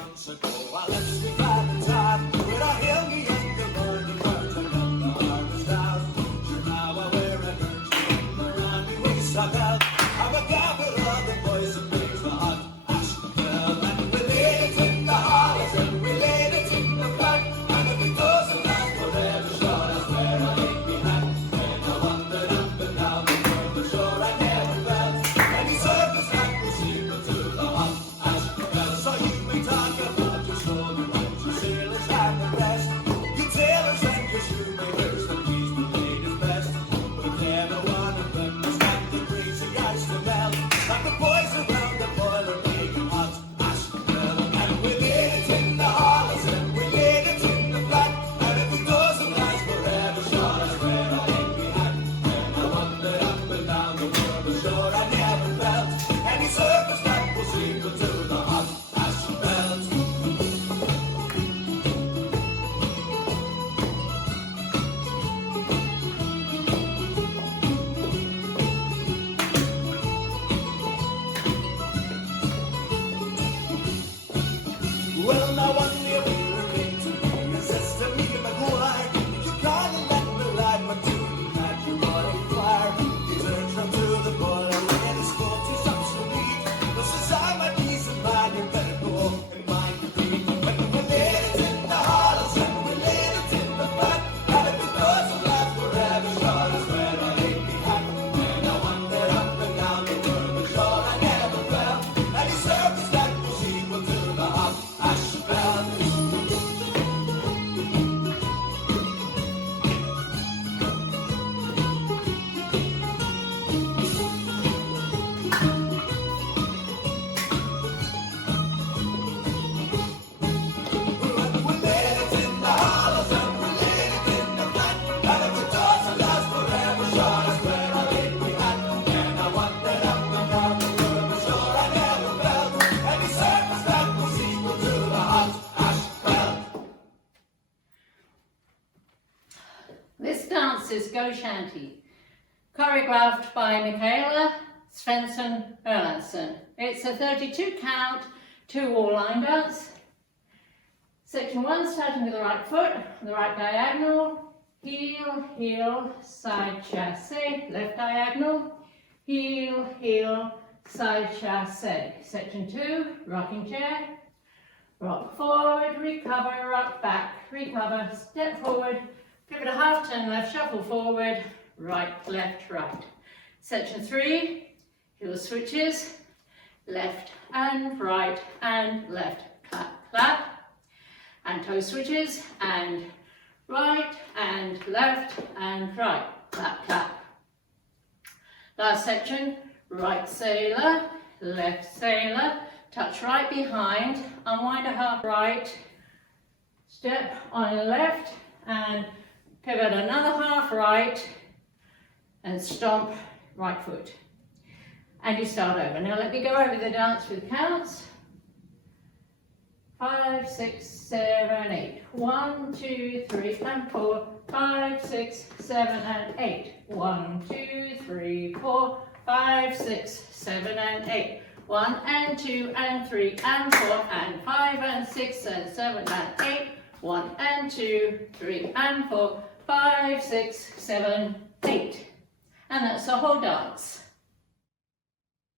months ago, I left me by the time when I held me younger bird, the birds I got the harvest out. So now I wear a kerchief around me waist, I belt. I'm a gabble of the boys and brings the hot ash bell. And we laid it in the hollows and we laid it in the flat. And if it doesn't last forever, sure that's where I laid me hat. When I wandered up and down the world, the shore I never felt. Any surface that was equal to the hot ash bell. So you may talk about your story, but your sailors have the rest. Your tailors and your shoemakers, the keys the ladies best. But never one of them will stand the crazy ice to melt. Like the boys around the boiler making hot ash bell. And we laid it in the hollows and we laid it in the flat. And if it doesn't last forever, sure that's where I hang me hat. When I wandered up and down the world, the shore I never felt any surface that was equal to the hot ash belt. Well, now one day we were came to me and says to me, McGuire, you can't let me ride my tune at your royal fire. He turned from to the boiler and he spoke to some sweet. This is how my peace of mind, you better go and mind your feet. But we laid it in the hollows and we laid it in the flat. And if it doesn't last forever, sure that's where I laid me hat. When I wandered up and down the world, the shore I never felt any surface that was equal to the hot ash bell. We laid it in the hollows and we laid it in the flat. And if it doesn't last forever, sure that's where I laid me hat. When I wandered up and down the world, the shore I never felt any surface that was equal to the hot ash bell. This dance is Go Shanty, choreographed by Michaela Svensson Erlandson. It's a 32 count, 2 wall line dance. Section 1, starting with the right foot, the right diagonal, heel, heel, side chassé, left diagonal, heel, heel, side chassé. Section 2, rocking chair, rock forward, recover, rock back, recover, step forward, pivot a half turn left, shuffle forward, right, left, right. Section 3, heel switches, left and right and left, clap, clap. And toe switches, and right and left and right, clap, clap. Last section, right sailor, left sailor, touch right behind, unwind a half right, step on your left and pivot another half right and stomp right foot. And you start over. Now let me go over the dance with counts. 5, 6, 7, 8. 1, 2, 3, and 4. 5, 6, 7, and 8. 1, 2, 3, 4, 5, 6, 7, and 8. 1 and 2 and 3 and 4 and 5 and 6 and 7 and 8. 1 and 2, 3 and 4, 5, 6, 7, 8. And that's the whole dance.